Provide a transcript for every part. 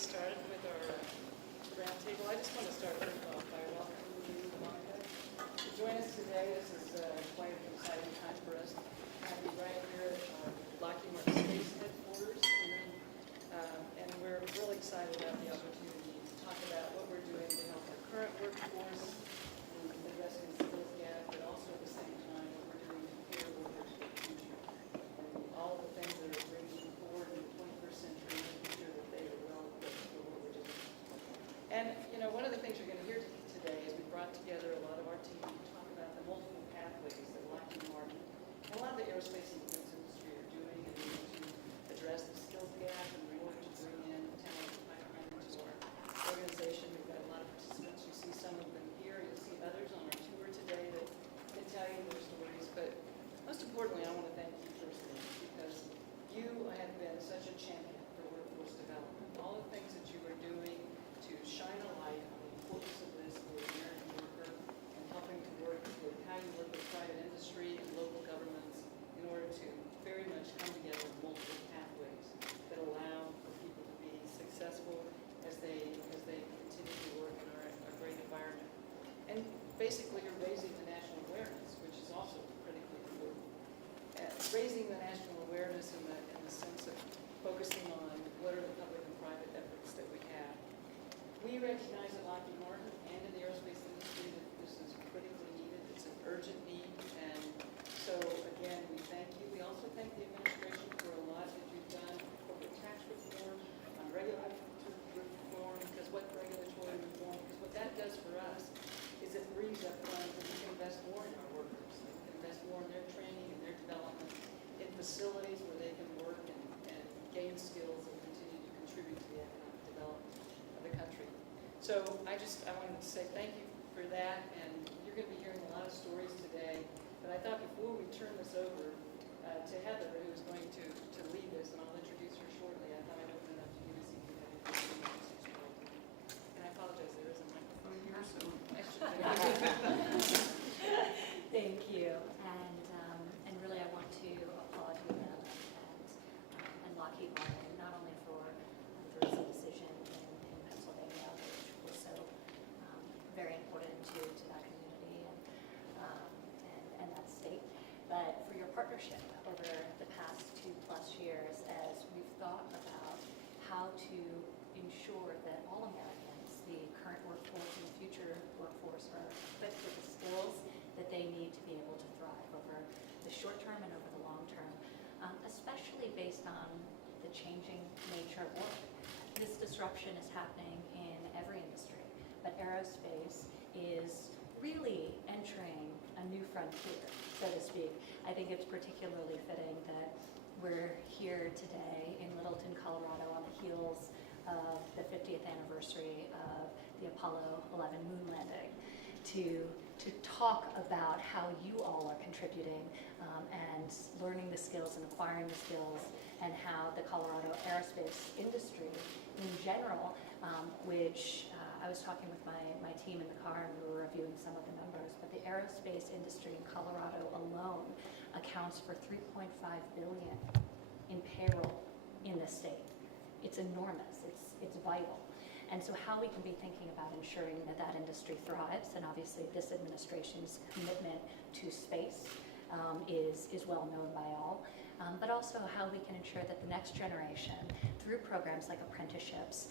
get started with our roundtable. I just want to start first off by welcoming you, Ivanka, to join us today. This is quite an exciting time for us to have you right here at Lockheed Martin Space Headquarters. And we're really excited about the opportunity to talk about what we're doing to help our current workforce in addressing the skills gap, but also at the same time what we're doing to prepare workers for the future. And all of the things that are bringing forward in the 21st century, making sure that they are well equipped for what we're doing. And, you know, one of the things you're going to hear today is we brought together a lot of our team to talk about the multiple pathways that Lockheed Martin and a lot of the aerospace and defense industry are doing in order to address the skills gap and in order to bring in talent pipeline into our organization. We've got a lot of participants. You see some of them here. You'll see others on our tour today that can tell you their stories. But most importantly, I want to thank you personally because you have been such a champion for workforce development. All the things that you are doing to shine a light on the importance of this for the American worker and helping to work with how you work with private industry and local governments in order to very much come together in multiple pathways that allow for people to be successful as they continue to work in our great environment. And basically, you're raising the national awareness, which is also critically important. Raising the national awareness in the sense of focusing on what are the public and private efforts that we have. We recognize at Lockheed Martin and in the aerospace industry that this is critically needed. It's an urgent need. And so, again, we thank you. We also thank the administration for a lot that you've done on corporate tax reform, on regulatory reform, because what that does for us is it frees up funds and we can invest more in our workers. We can invest more in their training and their development, in facilities where they can work and gain skills and continue to contribute to the economic development of the country. So I wanted to say thank you for that, and you're going to be hearing a lot of stories today. But I thought before we turn this over to Heather, who's going to lead this, and I'll introduce her shortly, I thought I'd open it up to you to see if you have any questions. And I apologize, there is a microphone here, so I should Thank you. And really I want to applaud you and Lockheed Martin, not only for the recent decision in Pennsylvania, which was so very important to that community and that state, but for your partnership over the past 2+ years as we've thought about how to ensure that all Americans, the current workforce and the future workforce, are equipped with the skills that they need to be able to thrive over the short term and over the long term, especially based on the changing nature of work. This disruption is happening in every industry, but aerospace is really entering a new frontier, so to speak. I think it's particularly fitting that we're here today in Littleton, Colorado, on the heels of the 50th anniversary of the Apollo 11 moon landing to talk about how you all are contributing and learning the skills and acquiring the skills, and how the Colorado aerospace industry in general, which I was talking with my team in the car and we were reviewing some of the numbers, but the aerospace industry in Colorado alone accounts for $3.5 billion in payroll in the state. It's enormous, it's vital. And so how we can be thinking about ensuring that that industry thrives, and obviously this administration's commitment to space is well known by all, but also how we can ensure that the next generation, through programs like apprenticeships,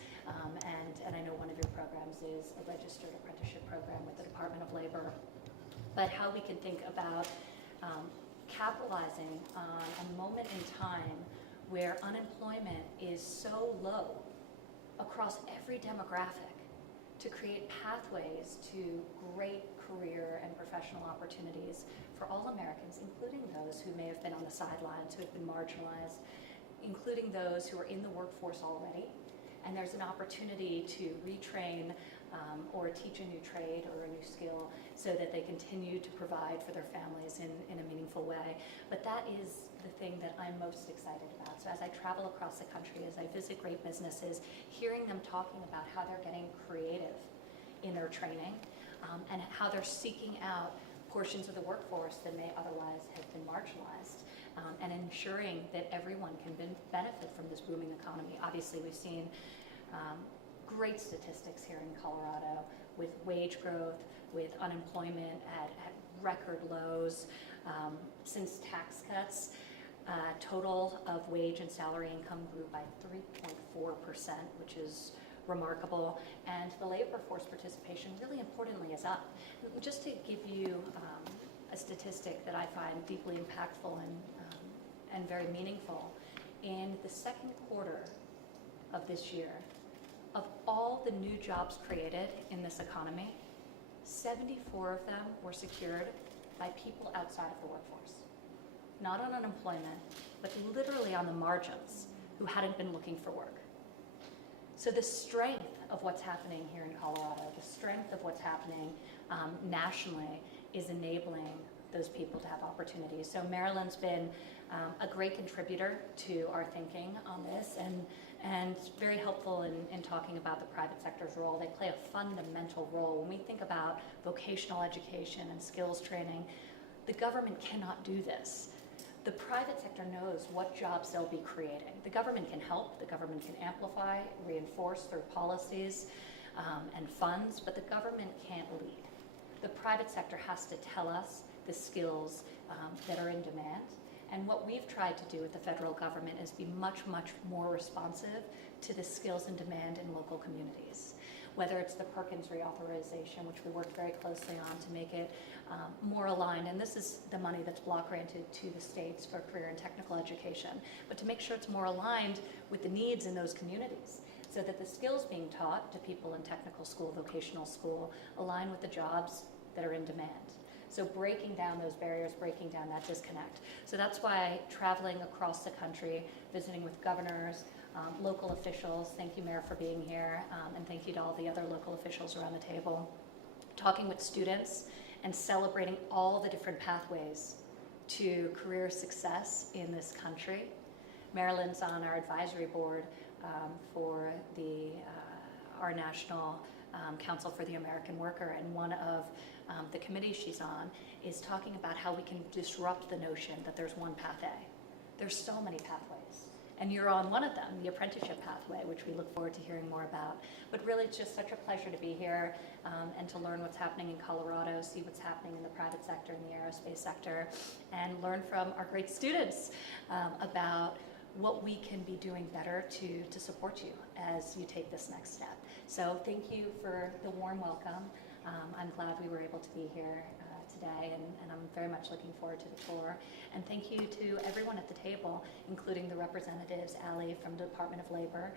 and I know one of your programs is a registered apprenticeship program with the Department of Labor, but how we can think about capitalizing on a moment in time where unemployment is so low across every demographic, to create pathways to great career and professional opportunities for all Americans, including those who may have been on the sidelines, who have been marginalized, including those who are in the workforce already. And there's an opportunity to retrain or teach a new trade or a new skill so that they continue to provide for their families in a meaningful way. But that is the thing that I'm most excited about. So as I travel across the country, as I visit great businesses, hearing them talking about how they're getting creative in their training and how they're seeking out portions of the workforce that may otherwise have been marginalized, and ensuring that everyone can benefit from this booming economy. Obviously, we've seen Great statistics here in Colorado with wage growth, with unemployment at record lows. Since tax cuts, total of wage and salary income grew by 3.4%, which is remarkable, and the labor force participation, really importantly, is up. Just to give you a statistic that I find deeply impactful and very meaningful, in the second quarter of this year, of all the new jobs created in this economy, 74 of them were secured by people outside of the workforce. Not on unemployment, but literally on the margins, who hadn't been looking for work. So the strength of what's happening here in Colorado, the strength of what's happening nationally, is enabling those people to have opportunities. So Maryland's been a great contributor to our thinking on this, and very helpful in talking about the private sector's role. They play a fundamental role. When we think about vocational education and skills training, the government cannot do this. The private sector knows what jobs they'll be creating. The government can help, the government can amplify, reinforce through policies and funds, but the government can't lead. The private sector has to tell us the skills that are in demand. And what we've tried to do with the federal government is be much, much more responsive to the skills in demand in local communities. Whether it's the Perkins reauthorization, which we worked very closely on to make it more aligned, and this is the money that's block granted to the states for career and technical education, but to make sure it's more aligned with the needs in those communities, so that the skills being taught to people in technical school, vocational school, align with the jobs that are in demand. So breaking down those barriers, breaking down that disconnect. So that's why traveling across the country, visiting with governors, local officials, thank you, Mayor, for being here, and thank you to all the other local officials around the table, talking with students and celebrating all the different pathways to career success in this country. Maryland's on our advisory board for our National Council for the American Worker, and one of the committees she's on is talking about how we can disrupt the notion that there's one path A. There's so many pathways, and you're on one of them, the apprenticeship pathway, which we look forward to hearing more about. But really, it's just such a pleasure to be here and to learn what's happening in Colorado, see what's happening in the private sector and the aerospace sector, and learn from our great students about what we can be doing better to support you as you take this next step. So thank you for the warm welcome. I'm glad we were able to be here today, and I'm very much looking forward to the tour. And thank you to everyone at the table, including the representatives, Allie from the Department of Labor.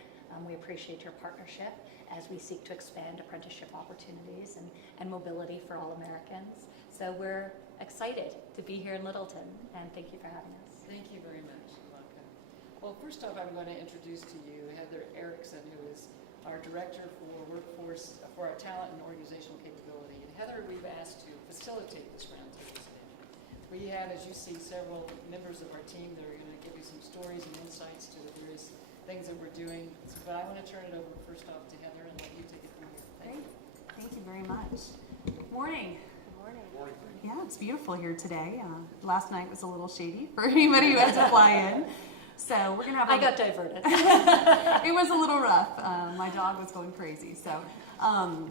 We appreciate your partnership as we seek to expand apprenticeship opportunities and mobility for all Americans. So we're excited to be here in Littleton, and thank you for having us. Thank you very much, Ivanka. Well, first off, I'm going to introduce to you Heather Erickson, who is our Director for our Talent and Organizational Capability. And Heather, we've asked to facilitate this roundtable today. We have, as you see, several members of our team that are going to give you some stories and insights to the various things that we're doing. But I want to turn it over first off to Heather and let you take it from here. Great. Thank you very much. Good morning. Good morning. Morning. Yeah, it's beautiful here today. Last night was a little shady for anybody who had to fly in. So we're going to have I got diverted. It was a little rough. My dog was going crazy. So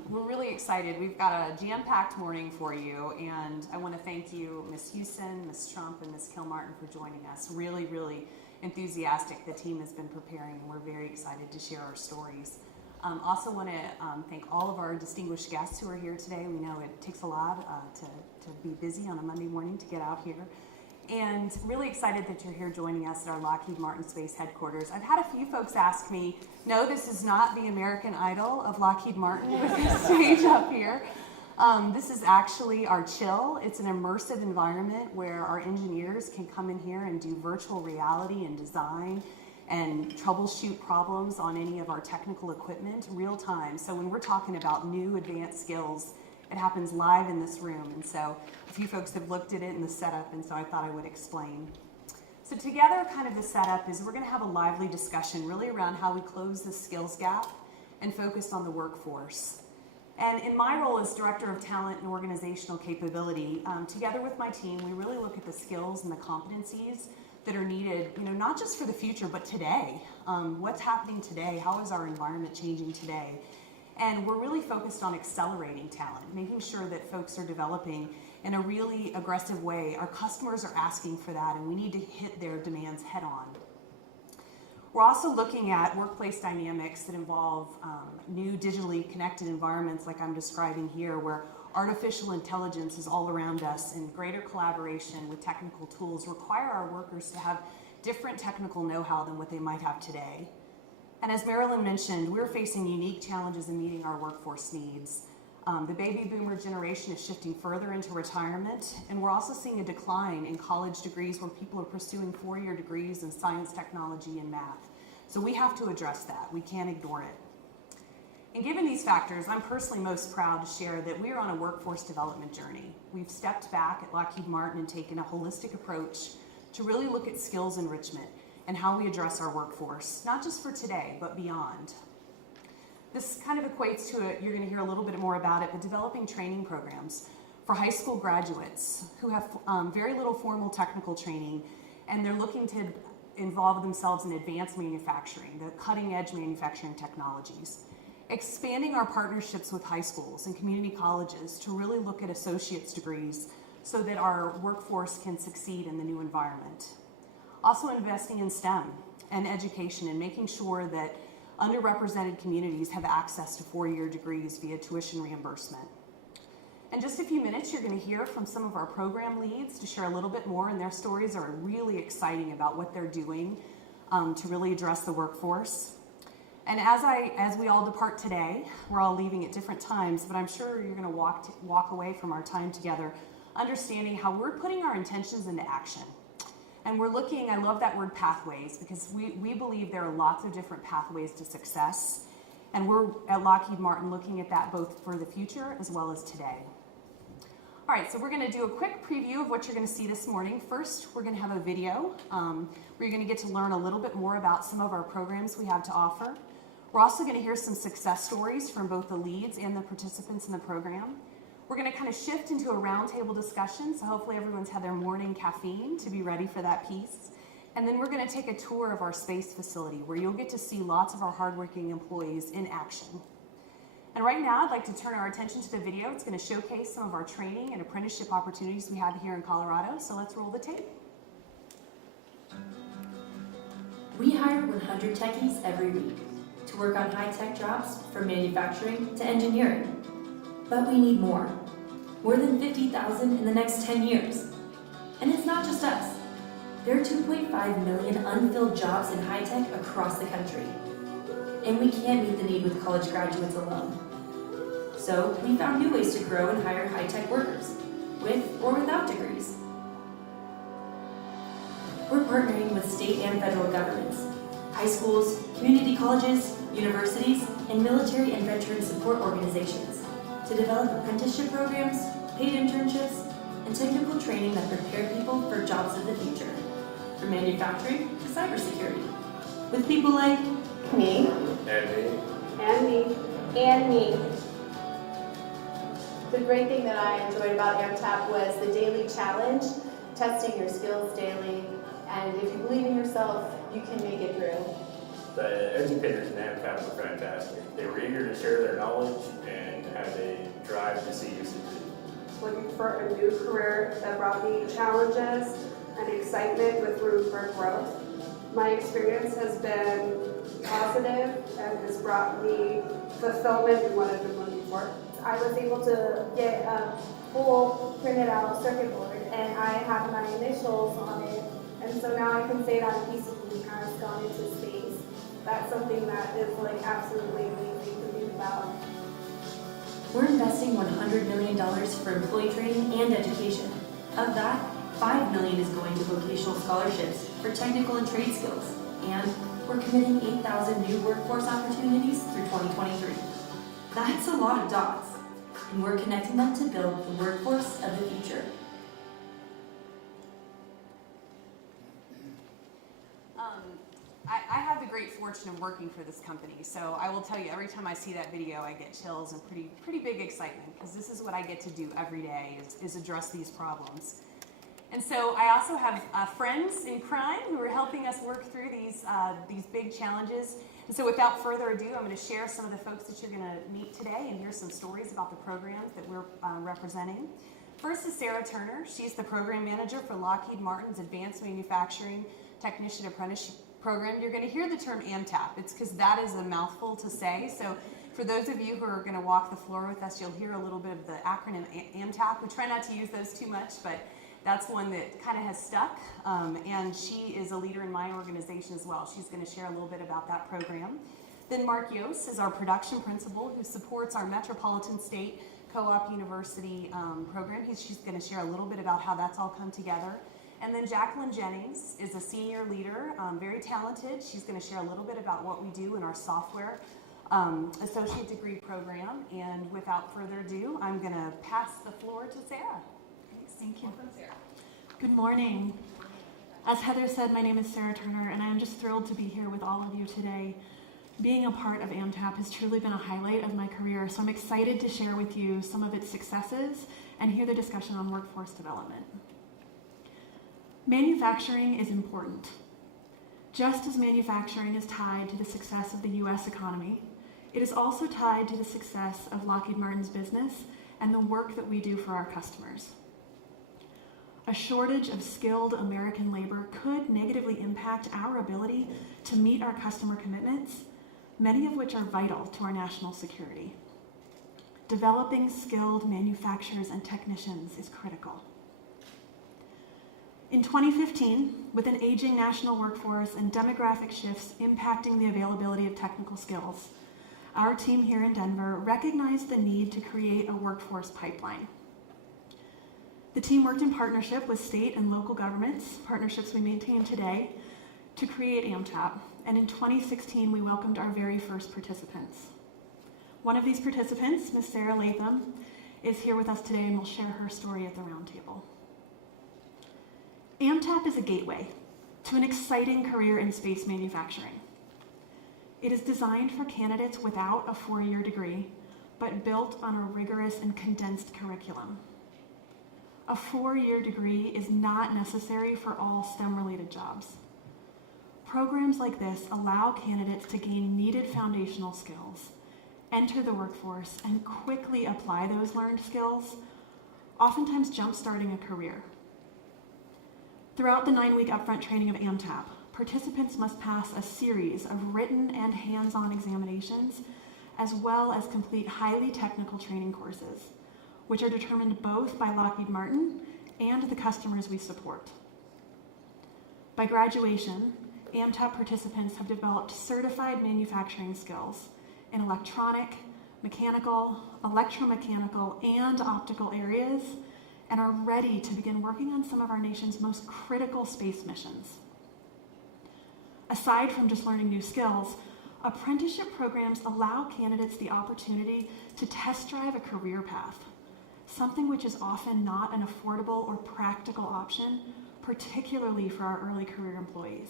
we're really excited. We've got a jam-packed morning for you. And I want to thank you, Ms. Houston, Ms. Trump, and Ms. Kilmartin for joining us. Really, really enthusiastic. The team has been preparing, and we're very excited to share our stories. Also want to thank all of our distinguished guests who are here today. We know it takes a lot to be busy on a Monday morning to get out here. And really excited that you're here joining us at our Lockheed Martin Space Headquarters. I've had a few folks ask me, no, this is not the American Idol of Lockheed Martin with this stage up here. This is actually our chill. It's an immersive environment where our engineers can come in here and do virtual reality and design and troubleshoot problems on any of our technical equipment real time. So when we're talking about new advanced skills, it happens live in this room. And so a few folks have looked at it in the setup, and so I thought I would explain. So together, kind of the setup is we're going to have a lively discussion really around how we close the skills gap and focus on the workforce. And in my role as Director of Talent and Organizational Capability, together with my team, we really look at the skills and the competencies that are needed, not just for the future, but today. What's happening today? How is our environment changing today? And we're really focused on accelerating talent, making sure that folks are developing in a really aggressive way. Our customers are asking for that, and we need to hit their demands head on. We're also looking at workplace dynamics that involve new digitally connected environments like I'm describing here, where artificial intelligence is all around us, and greater collaboration with technical tools require our workers to have different technical know-how than what they might have today. And as Marilyn mentioned, we're facing unique challenges in meeting our workforce needs. The baby boomer generation is shifting further into retirement, and we're also seeing a decline in college degrees where people are pursuing 4-year degrees in science, technology, and math. So we have to address that. We can't ignore it. And given these factors, I'm personally most proud to share that we are on a workforce development journey. We've stepped back at Lockheed Martin and taken a holistic approach to really look at skills enrichment and how we address our workforce, not just for today, but beyond. This kind of equates to you're going to hear a little bit more about it, but developing training programs for high school graduates who have very little formal technical training, and they're looking to involve themselves in advanced manufacturing, the cutting edge manufacturing technologies. Expanding our partnerships with high schools and community colleges to really look at associate's degrees so that our workforce can succeed in the new environment. Also investing in STEM and education and making sure that underrepresented communities have access to 4-year degrees via tuition reimbursement. In just a few minutes, you're going to hear from some of our program leads to share a little bit more, and their stories are really exciting about what they're doing to really address the workforce. And as we all depart today, we're all leaving at different times, but I'm sure you're going to walk away from our time together understanding how we're putting our intentions into action. And we're looking, I love that word pathways, because we believe there are lots of different pathways to success. And we're at Lockheed Martin looking at that both for the future as well as today. All right, so we're going to do a quick preview of what you're going to see this morning. First, we're going to have a video where you're going to get to learn a little bit more about some of our programs we have to offer. We're also going to hear some success stories from both the leads and the participants in the program. We're going to kind of shift into a roundtable discussion, so hopefully everyone's had their morning caffeine to be ready for that piece. And then we're going to take a tour of our space facility where you'll get to see lots of our hardworking employees in action. And right now, I'd like to turn our attention to the video. It's going to showcase some of our training and apprenticeship opportunities we have here in Colorado, so let's roll the tape. We hire 100 techies every week to work on high-tech jobs from manufacturing to engineering. But we need more than 50,000 in the next 10 years. And it's not just us. There are 2.5 million unfilled jobs in high-tech across the country. And we can't meet the need with college graduates alone. So we found new ways to grow and hire high-tech workers, with or without degrees. We're partnering with state and federal governments, high schools, community colleges, universities, and military and veteran support organizations to develop apprenticeship programs, paid internships, and technical training that prepare people for jobs of the future, from manufacturing to cybersecurity. With people like me, And me. and me, and me. The great thing that I enjoyed about AMTAP was the daily challenge, testing your skills daily, and if you believe in yourself, you can make it through. The educators in AMCAP were fantastic. They were eager to share their knowledge and had a drive to see you succeed. Looking for a new career that brought me challenges and excitement with room for growth. My experience has been positive and has brought me fulfillment in what I've been looking for. I was able to get a full printed out circuit board, and I have my initials on it, and so now I can say that a piece of me has gone into space. That's something that is like absolutely amazing to think about. We're investing $100 million for employee training and education. Of that, $5 million is going to vocational scholarships for technical and trade skills, and we're committing 8,000 new workforce opportunities through 2023. That's a lot of dots, and we're connecting them to build the workforce of the future. I have the great fortune of working for this company, so I will tell you, every time I see that video, I get chills and pretty big excitement, because this is what I get to do every day, is address these problems. And so I also have friends in crime who are helping us work through these big challenges. And so without further ado, I'm going to share some of the folks that you're going to meet today and hear some stories about the programs that we're representing. First is Sarah Turner. She's the program manager for Lockheed Martin's Advanced Manufacturing Technician Apprenticeship Program. You're going to hear the term AMTAP. It's because that is a mouthful to say. So for those of you who are going to walk the floor with us, you'll hear a little bit of the acronym AMTAP. We try not to use those too much, but that's one that kind of has stuck, and she is a leader in my organization as well. She's going to share a little bit about that program. Then Mark Yost is our production principal who supports our Metropolitan State Co-op University program. She's going to share a little bit about how that's all come together. And then Jacqueline Jennings is a senior leader, very talented. She's going to share a little bit about what we do in our software associate degree program. And without further ado, I'm going to pass the floor to Sarah. Thank you. Welcome, Sarah. Good morning. As Heather said, my name is Sarah Turner, and I am just thrilled to be here with all of you today. Being a part of AMTAP has truly been a highlight of my career, so I'm excited to share with you some of its successes and hear the discussion on workforce development. Manufacturing is important. Just as manufacturing is tied to the success of the U.S. economy, it is also tied to the success of Lockheed Martin's business and the work that we do for our customers. A shortage of skilled American labor could negatively impact our ability to meet our customer commitments, many of which are vital to our national security. Developing skilled manufacturers and technicians is critical. In 2015, with an aging national workforce and demographic shifts impacting the availability of technical skills, our team here in Denver recognized the need to create a workforce pipeline. The team worked in partnership with state and local governments, partnerships we maintain today, to create AMTAP, and in 2016 we welcomed our very first participants. One of these participants, Ms. Sarah Latham, is here with us today and will share her story at the roundtable. AMTAP is a gateway to an exciting career in space manufacturing. It is designed for candidates without a 4-year degree, but built on a rigorous and condensed curriculum. A 4-year degree is not necessary for all STEM-related jobs. Programs like this allow candidates to gain needed foundational skills, enter the workforce, and quickly apply those learned skills, oftentimes jump-starting a career. Throughout the 9-week upfront training of AMTAP, participants must pass a series of written and hands-on examinations, as well as complete highly technical training courses, which are determined both by Lockheed Martin and the customers we support. By graduation, AMTAP participants have developed certified manufacturing skills in electronic, mechanical, electromechanical, and optical areas, and are ready to begin working on some of our nation's most critical space missions. Aside from just learning new skills, apprenticeship programs allow candidates the opportunity to test drive a career path, something which is often not an affordable or practical option, particularly for our early career employees.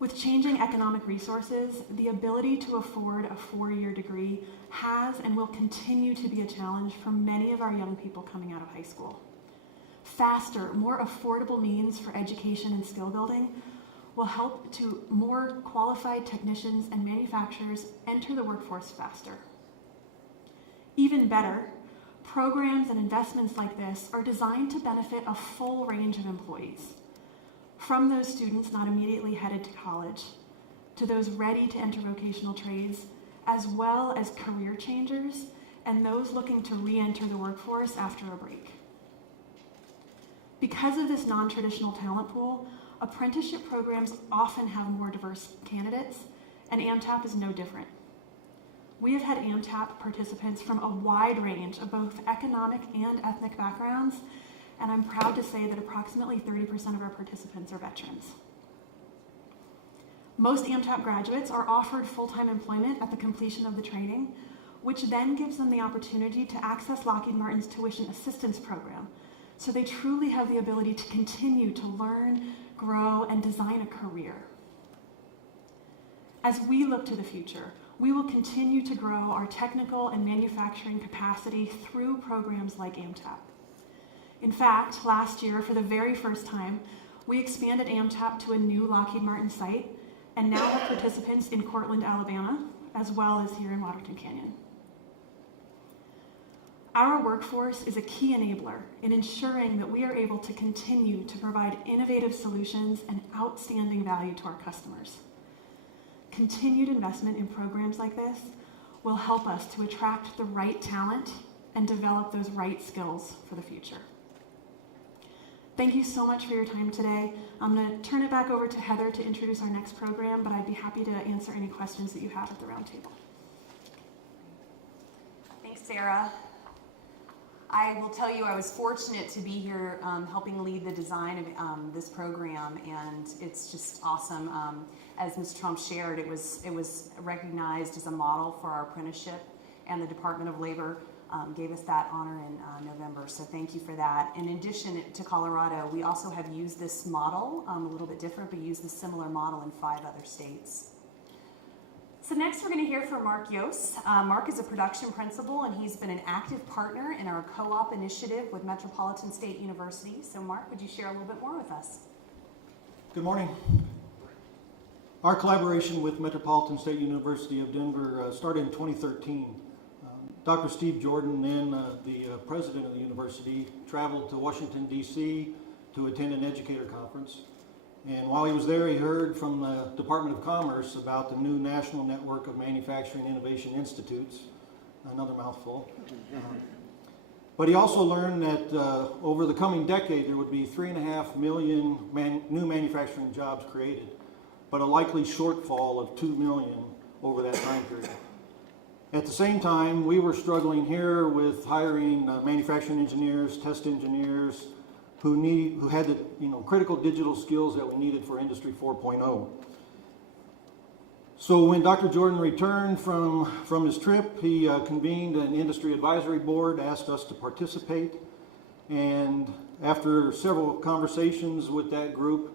With changing economic resources, the ability to afford a 4-year degree has and will continue to be a challenge for many of our young people coming out of high school. Faster, more affordable means for education and skill building will help to more qualified technicians and manufacturers enter the workforce faster. Even better, programs and investments like this are designed to benefit a full range of employees, from those students not immediately headed to college, to those ready to enter vocational trades, as well as career changers and those looking to re-enter the workforce after a break. Because of this non-traditional talent pool, apprenticeship programs often have more diverse candidates, and AMTAP is no different. We have had AMTAP participants from a wide range of both economic and ethnic backgrounds, and I'm proud to say that approximately 30% of our participants are veterans. Most AMTAP graduates are offered full-time employment at the completion of the training, which then gives them the opportunity to access Lockheed Martin's tuition assistance program, so they truly have the ability to continue to learn, grow, and design a career. As we look to the future, we will continue to grow our technical and manufacturing capacity through programs like AMTAP. In fact, last year, for the very first time, we expanded AMTAP to a new Lockheed Martin site and now have participants in Cortland, Alabama, as well as here in Waterton Canyon. Our workforce is a key enabler in ensuring that we are able to continue to provide innovative solutions and outstanding value to our customers. Continued investment in programs like this will help us to attract the right talent and develop those right skills for the future. Thank you so much for your time today. I'm going to turn it back over to Heather to introduce our next program, but I'd be happy to answer any questions that you have at the roundtable. Thanks, Sarah. I will tell you I was fortunate to be here helping lead the design of this program, and it's just awesome. As Ms. Trump shared, it was recognized as a model for our apprenticeship, and the Department of Labor gave us that honor in November, so thank you for that. In addition to Colorado, we also have used this model, a little bit different, but used this similar model in 5 other states. So next we're going to hear from Mark Yost. Mark is a production principal, and he's been an active partner in our co-op initiative with Metropolitan State University. So Mark, would you share a little bit more with us? Good morning. Our collaboration with Metropolitan State University of Denver started in 2013. Dr. Steve Jordan, then the president of the university, traveled to Washington, D.C. to attend an educator conference. And while he was there, he heard from the Department of Commerce about the new National Network of Manufacturing Innovation Institutes, another mouthful. But he also learned that over the coming decade, there would be 3.5 million new manufacturing jobs created, but a likely shortfall of 2 million over that time period. At the same time, we were struggling here with hiring manufacturing engineers, test engineers, who had the critical digital skills that we needed for Industry 4.0. So when Dr. Jordan returned from his trip, he convened an industry advisory board, asked us to participate, and after several conversations with that group,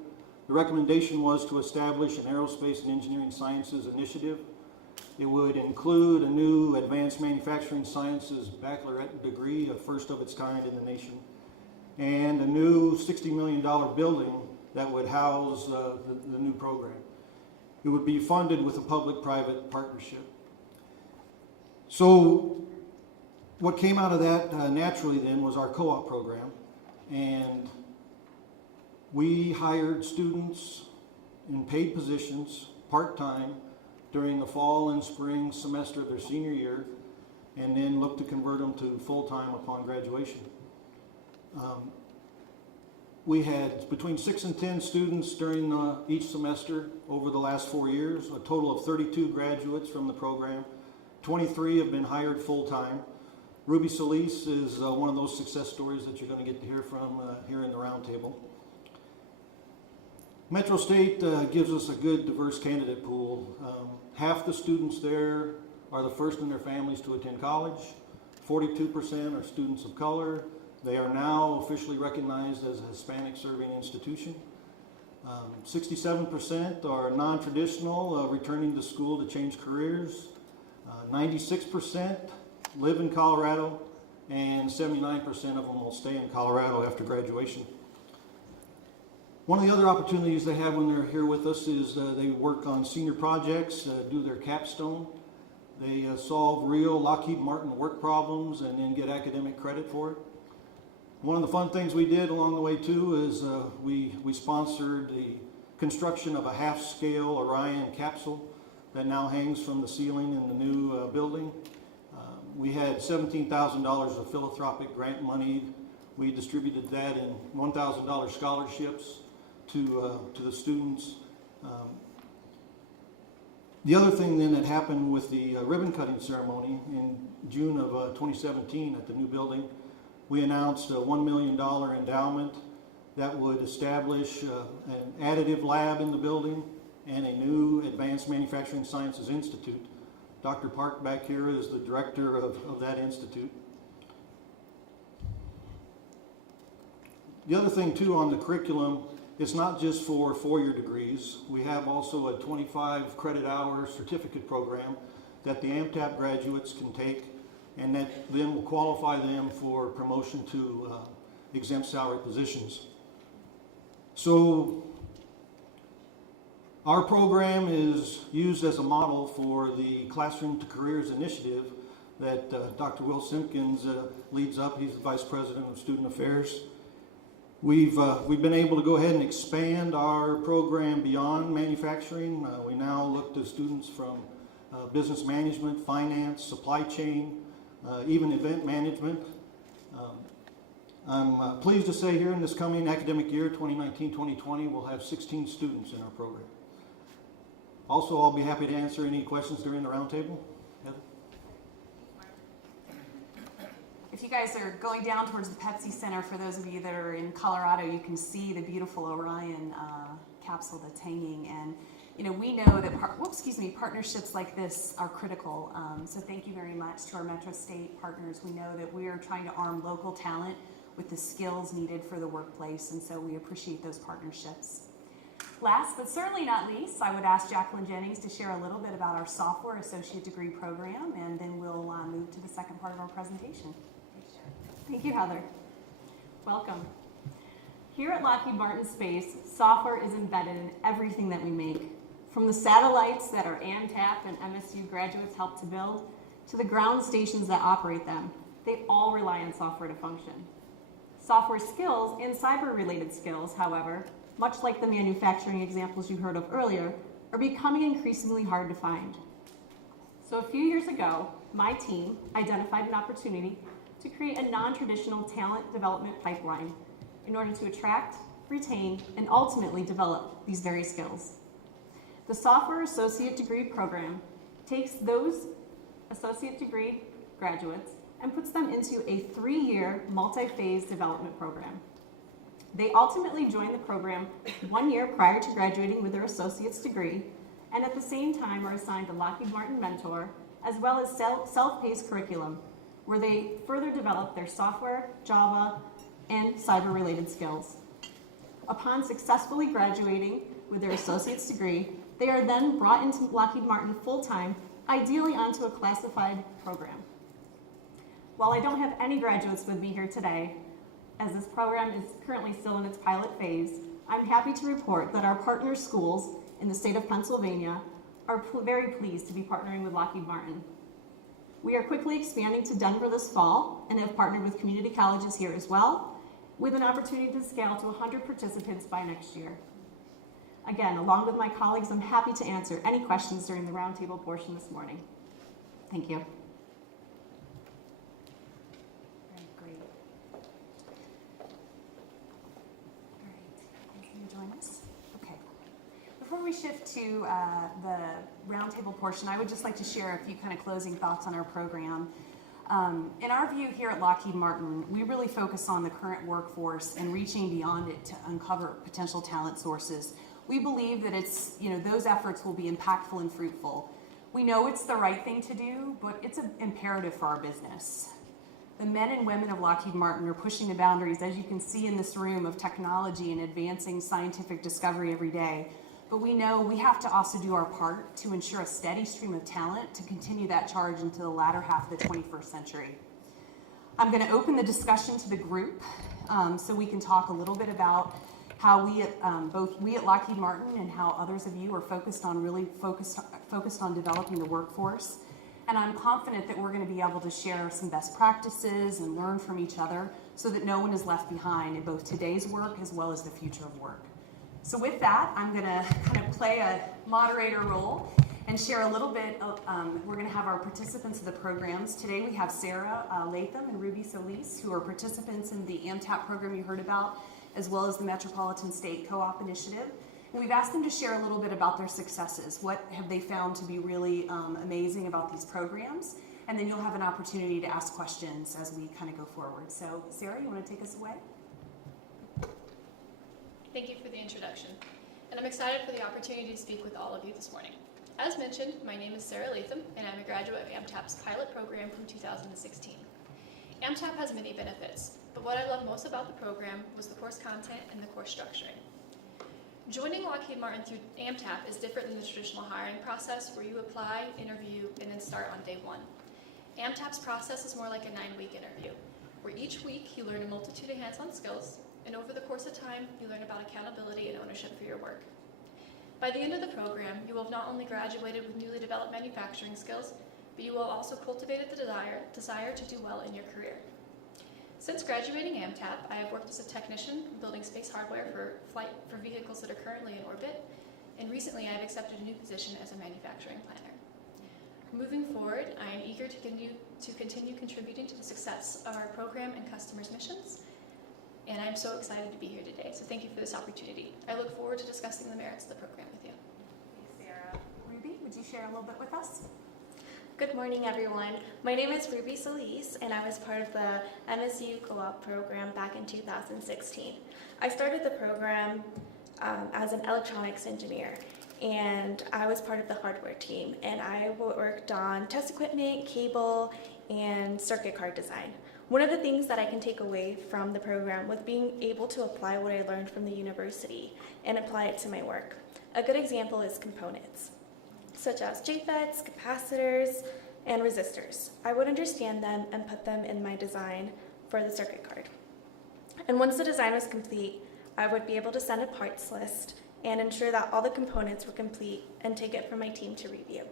the recommendation was to establish an aerospace and engineering sciences initiative. It would include a new advanced manufacturing sciences baccalaureate degree, a first of its kind in the nation, and a new $60 million building that would house the new program. It would be funded with a public-private partnership. So what came out of that naturally then was our co-op program, and we hired students in paid positions, part-time, during the fall and spring semester of their senior year, and then looked to convert them to full-time upon graduation. We had between 6 and 10 students during each semester over the last 4 years, a total of 32 graduates from the program. 23 have been hired full-time. Ruby Solis is one of those success stories that you're going to get to hear from here in the roundtable. Metro State gives us a good diverse candidate pool. Half the students there are the first in their families to attend college. 42% are students of color. They are now officially recognized as a Hispanic serving institution. 67% are non-traditional, returning to school to change careers. 96% live in Colorado, and 79% of them will stay in Colorado after graduation. One of the other opportunities they have when they're here with us is they work on senior projects, do their capstone. They solve real Lockheed Martin work problems and then get academic credit for it. One of the fun things we did along the way too is we sponsored the construction of a half-scale Orion capsule that now hangs from the ceiling in the new building. We had $17,000 of philanthropic grant money. We distributed that in $1,000 scholarships to the students. The other thing then that happened with the ribbon cutting ceremony in June of 2017 at the new building, we announced a $1 million endowment that would establish an additive lab in the building and a new Advanced Manufacturing Sciences Institute. Dr. Park back here is the director of that institute. The other thing too on the curriculum, it's not just for four-year degrees. We have also a 25 credit hour certificate program that the AMTAP graduates can take, and that then will qualify them for promotion to exempt salary positions. So our program is used as a model for the Classroom to Careers initiative that Dr. Will Simpkins leads up. He's the Vice President of Student Affairs. We've been able to go ahead and expand our program beyond manufacturing. We now look to students from business management, finance, supply chain, even event management. I'm pleased to say here in this coming academic year, 2019-2020, we'll have 16 students in our program. Also, I'll be happy to answer any questions during the roundtable. Heather? If you guys are going down towards the Pepsi Center, for those of you that are in Colorado, you can see the beautiful Orion capsule that's hanging. And you know, we know that partnerships like this are critical. So thank you very much to our Metro State partners. We know that we are trying to arm local talent with the skills needed for the workplace, and so we appreciate those partnerships. Last but certainly not least, I would ask Jacqueline Jennings to share a little bit about our software associate degree program, and then we'll move to the second part of our presentation. Thank you, Heather. Welcome. Here at Lockheed Martin Space, software is embedded in everything that we make. From the satellites that our AMTAP and MSU graduates help to build, to the ground stations that operate them, they all rely on software to function. Software skills and cyber-related skills, however, much like the manufacturing examples you heard of earlier, are becoming increasingly hard to find. So a few years ago, my team identified an opportunity to create a non-traditional talent development pipeline in order to attract, retain, and ultimately develop these very skills. The Software Associate Degree program takes those associate degree graduates and puts them into a 3-year multi-phase development program. They ultimately join the program 1 year prior to graduating with their associate's degree, and at the same time are assigned a Lockheed Martin mentor, as well as self-paced curriculum, where they further develop their software, Java, and cyber-related skills. Upon successfully graduating with their associate's degree, they are then brought into Lockheed Martin full-time, ideally onto a classified program. While I don't have any graduates with me here today, as this program is currently still in its pilot phase, I'm happy to report that our partner schools in the state of Pennsylvania are very pleased to be partnering with Lockheed Martin. We are quickly expanding to Denver this fall and have partnered with community colleges here as well, with an opportunity to scale to 100 participants by next year. Again, along with my colleagues, I'm happy to answer any questions during the roundtable portion this morning. Thank you. Join us? Okay. Before we shift to the roundtable portion, I would just like to share a few kind of closing thoughts on our program. In our view here at Lockheed Martin, we really focus on the current workforce and reaching beyond it to uncover potential talent sources. We believe that those efforts will be impactful and fruitful. We know it's the right thing to do, but it's an imperative for our business. The men and women of Lockheed Martin are pushing the boundaries, as you can see in this room, of technology and advancing scientific discovery every day. But we know we have to also do our part to ensure a steady stream of talent to continue that charge into the latter half of the 21st century. I'm going to open the discussion to the group so we can talk a little bit about how both we at Lockheed Martin and how others of you are focused on developing the workforce. And I'm confident that we're going to be able to share some best practices and learn from each other so that no one is left behind in both today's work as well as the future of work. So with that, I'm going to kind of play a moderator role and share a little bit of, we're going to have our participants of the programs. Today we have Sarah Latham and Ruby Solis, who are participants in the AMTAP program you heard about, as well as the Metropolitan State Co-op Initiative. And we've asked them to share a little bit about their successes. What have they found to be really amazing about these programs? And then you'll have an opportunity to ask questions as we kind of go forward. So Sarah, you want to take us away? Thank you for the introduction. And I'm excited for the opportunity to speak with all of you this morning. As mentioned, my name is Sarah Latham, and I'm a graduate of AMTAP's pilot program from 2016. AMTAP has many benefits, but what I love most about the program was the course content and the course structuring. Joining Lockheed Martin through AMTAP is different than the traditional hiring process where you apply, interview, and then start on day one. AMTAP's process is more like a 9-week interview, where where each week you learn a multitude of hands-on skills, and over the course of time, you learn about accountability and ownership for your work. By the end of the program, you will have not only graduated with newly developed manufacturing skills, but you will have also cultivated the desire to do well in your career. Since graduating AMTAP, I have worked as a technician building space hardware for vehicles that are currently in orbit, and recently I have accepted a new position as a manufacturing planner. Moving forward, I am eager to continue contributing to the success of our program and customers' missions, and I'm so excited to be here today, so thank you for this opportunity. I look forward to discussing the merits of the program with you. Hey, Sarah. Ruby, would you share a little bit with us? Good morning, everyone. My name is Ruby Solis, and I was part of the MSU Co-op program back in 2016. I started the program as an electronics engineer, and I was part of the hardware team, and I worked on test equipment, cable, and circuit card design. One of the things that I can take away from the program was being able to apply what I learned from the university and apply it to my work. A good example is components, such as JFETs, capacitors, and resistors. I would understand them and put them in my design for the circuit card. And once the design was complete, I would be able to send a parts list and ensure that all the components were complete and take it for my team to review.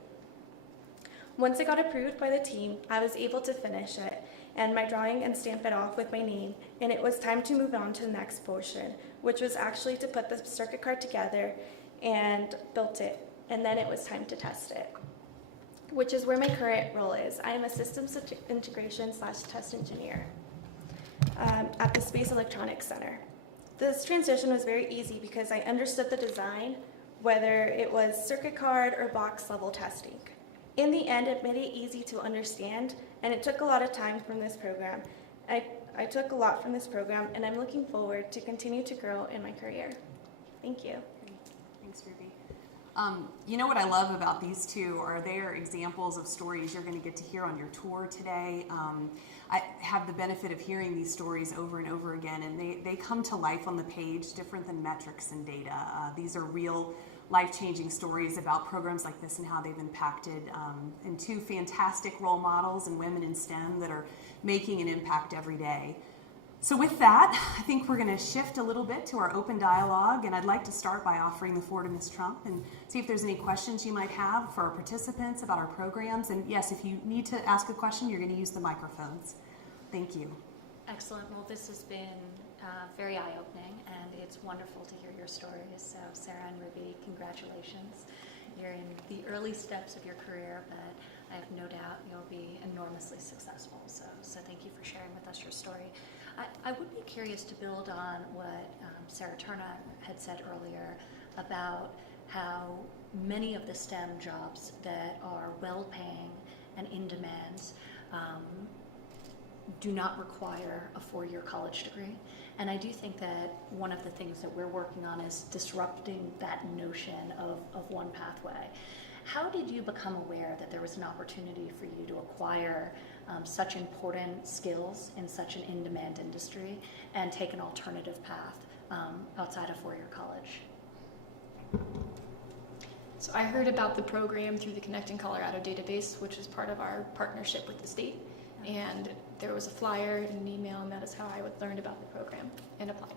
Once it got approved by the team, I was able to finish it and my drawing and stamp it off with my name, and it was time to move on to the next portion, which was actually to put the circuit card together and built it, and then it was time to test it, which is where my current role is. I am a systems integration / test engineer at the Space Electronics Center. This transition was very easy because I understood the design, whether it was circuit card or box level testing. In the end, it made it easy to understand, and it took a lot of time from this program. I took a lot from this program, and I'm looking forward to continue to grow in my career. Thank you. Thanks, Ruby. You know what I love about these two are their examples of stories you're going to get to hear on your tour today. I have the benefit of hearing these stories over and over again, and they come to life on the page different than metrics and data. These are real life-changing stories about programs like this and how they've impacted and two fantastic role models and women in STEM that are making an impact every day. So with that, I think we're going to shift a little bit to our open dialogue, and I'd like to start by offering the floor to Ms. Trump and see if there's any questions you might have for our participants about our programs. And yes, if you need to ask a question, you're going to use the microphones. Thank you. Excellent. Well, this has been very eye-opening, and it's wonderful to hear your stories. So, Sarah and Ruby, congratulations. You're in the early steps of your career, but I have no doubt you'll be enormously successful. So thank you for sharing with us your story. I would be curious to build on what Sarah Turner had said earlier about how many of the STEM jobs that are well-paying and in demand do not require a 4-year college degree. And I do think that one of the things that we're working on is disrupting that notion of one pathway. How did you become aware that there was an opportunity for you to acquire such important skills in such an in-demand industry and take an alternative path outside of 4-year college? So I heard about the program through the Connecting Colorado database, which is part of our partnership with the state. And there was a flyer and an email, and that is how I learned about the program and applied.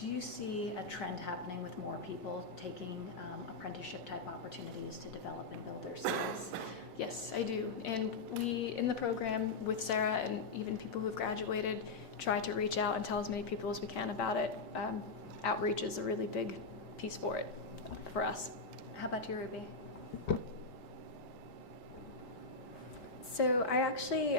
Do you see a trend happening with more people taking apprenticeship type opportunities to develop and build their skills? Yes, I do. And we, in the program with Sarah and even people who have graduated, try to reach out and tell as many people as we can about it. Outreach is a really big piece for it, for us. How about you, Ruby? So I actually,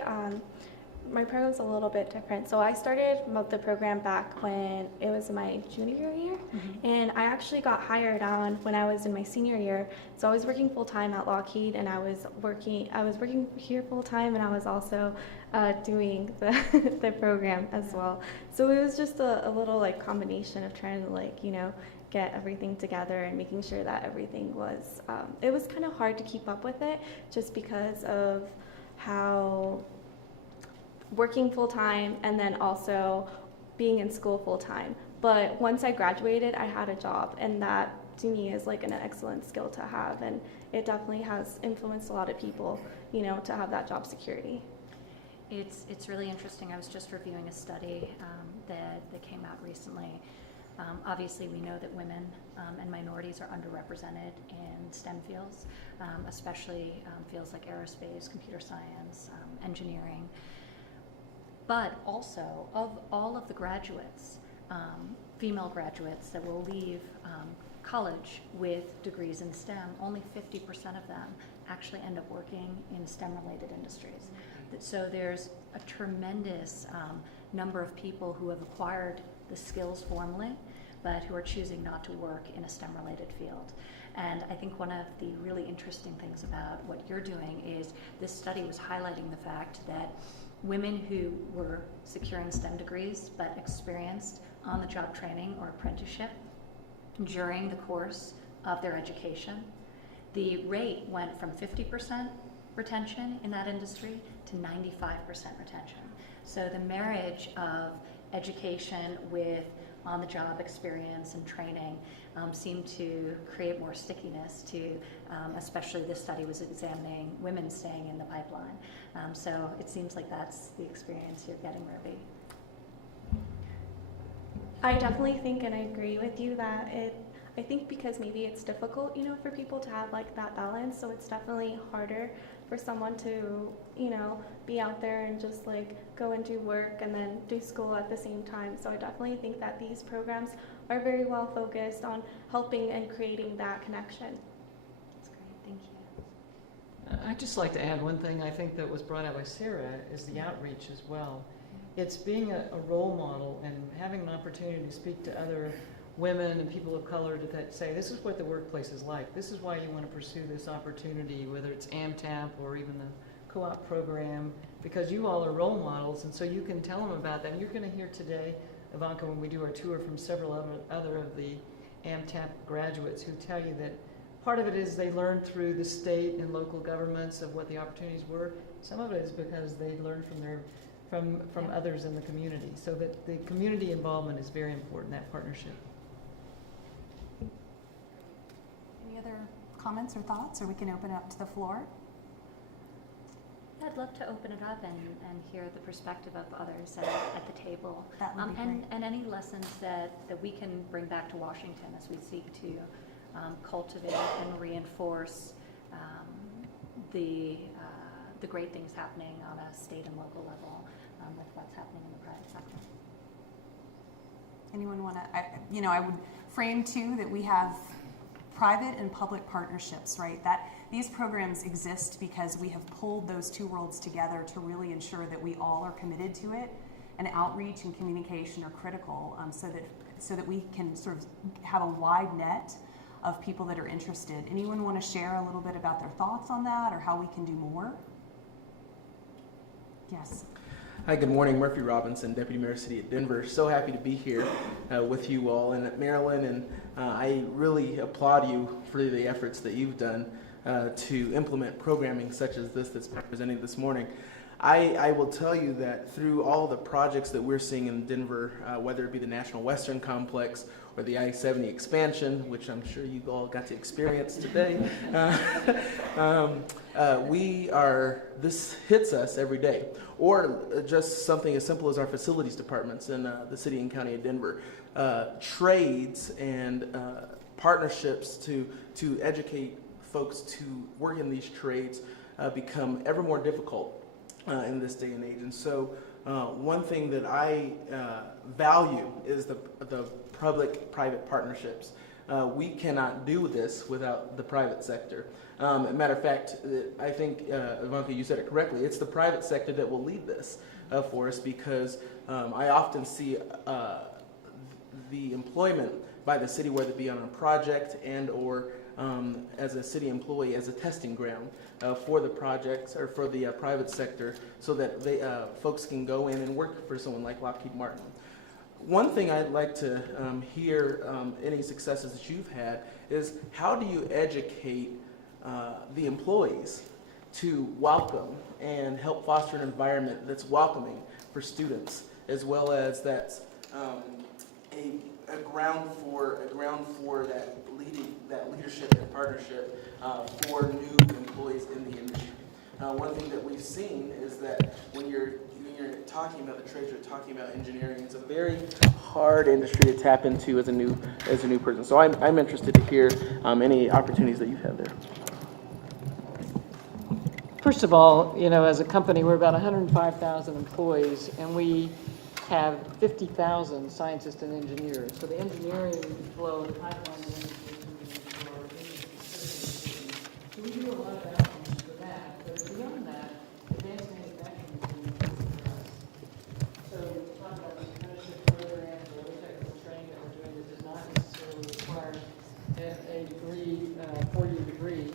my program's a little bit different. So I started the program back when it was my junior year, and I actually got hired on when I was in my senior year. So I was working full-time at Lockheed, and I was working here full-time, and I was also doing the program as well. So it was just a little like combination of trying to get everything together and making sure that everything was, it was kind of hard to keep up with it just because of how working full-time and then also being in school full-time. But once I graduated, I had a job, and that to me is like an excellent skill to have, and it definitely has influenced a lot of people, to have that job security. It's really interesting. I was just reviewing a study that came out recently. Obviously, we know that women and minorities are underrepresented in STEM fields, especially fields like aerospace, computer science, engineering. But also, of all of the graduates, female graduates that will leave college with degrees in STEM, only 50% of them actually end up working in STEM-related industries. So there's a tremendous number of people who have acquired the skills formally, but who are choosing not to work in a STEM-related field. And I think one of the really interesting things about what you're doing is this study was highlighting the fact that women who were securing STEM degrees but experienced on-the-job training or apprenticeship during the course of their education, the rate went from 50% retention in that industry to 95% retention. So the marriage of education with on-the-job experience and training seemed to create more stickiness to, especially this study was examining women staying in the pipeline. So it seems like that's the experience you're getting, Ruby. I definitely think, and I agree with you, that I think because maybe it's difficult, for people to have like that balance, so it's definitely harder for someone to, be out there and just like go and do work and then do school at the same time. So I definitely think that these programs are very well focused on helping and creating that connection. That's great, thank you. I'd just like to add one thing I think that was brought out by Sarah is the outreach as well. It's being a role model and having an opportunity to speak to other women and people of color that say, this is what the workplace is like. This is why you want to pursue this opportunity, whether it's AMTAP or even the co-op program, because you all are role models, and so you can tell them about that. And you're going to hear today, Ivanka, when we do our tour, from several other of the AMTAP graduates who tell you that part of it is they learned through the state and local governments of what the opportunities were. Some of it is because they learned from others in the community. So that the community involvement is very important, that partnership. Any other comments or thoughts, or we can open it up to the floor? I'd love to open it up and hear the perspective of others at the table. That would be great. And any lessons that we can bring back to Washington as we seek to cultivate and reinforce the great things happening on a state and local level with what's happening in the private sector. Anyone want to, I would frame too that we have private and public partnerships, right? That these programs exist because we have pulled those two worlds together to really ensure that we all are committed to it, and outreach and communication are critical so that we can sort of have a wide net of people that are interested. Anyone want to share a little bit about their thoughts on that or how we can do more? Yes. Hi, good morning. Murphy Robinson, Deputy Mayor of the City of Denver. So happy to be here with you all in Maryland, and I really applaud you for the efforts that you've done to implement programming such as this that's presented this morning. I will tell you that through all the projects that we're seeing in Denver, whether it be the National Western Complex or the I-70 expansion, which I'm sure you all got to experience today, this hits us every day. Or just something as simple as our facilities departments in the city and county of Denver. Trades and partnerships to educate folks to work in these trades become ever more difficult in this day and age. And so one thing that I value is the public-private partnerships. We cannot do this without the private sector. As a matter of fact, I think, Ivanka, you said it correctly, it's the private sector that will lead this for us, because I often see the employment by the city, whether it be on a project and or as a city employee, as a testing ground for the projects or for the private sector, so that they folks can go in and work for someone like Lockheed Martin. One thing I'd like to hear any successes that you've had is, how do you educate the employees to welcome and help foster an environment that's welcoming for students, as well as that's a ground for that leadership and partnership for new employees in the industry. one thing that we've seen is that when you're talking about the trades, you're talking about engineering. It's a very hard industry to tap into as a new person. So I'm interested to hear any opportunities that you've had there. First of all, as a company, we're about 105,000 employees, and we have 50,000 scientists and engineers. So the engineering flow, the pipeline of industry is moving for industry. So we do a lot of outcomes for that. But beyond that, advanced manufacturing is really important for us. So we talk about the apprenticeship programs or other technical training that we're doing that does not necessarily require a degree, 4-year degree.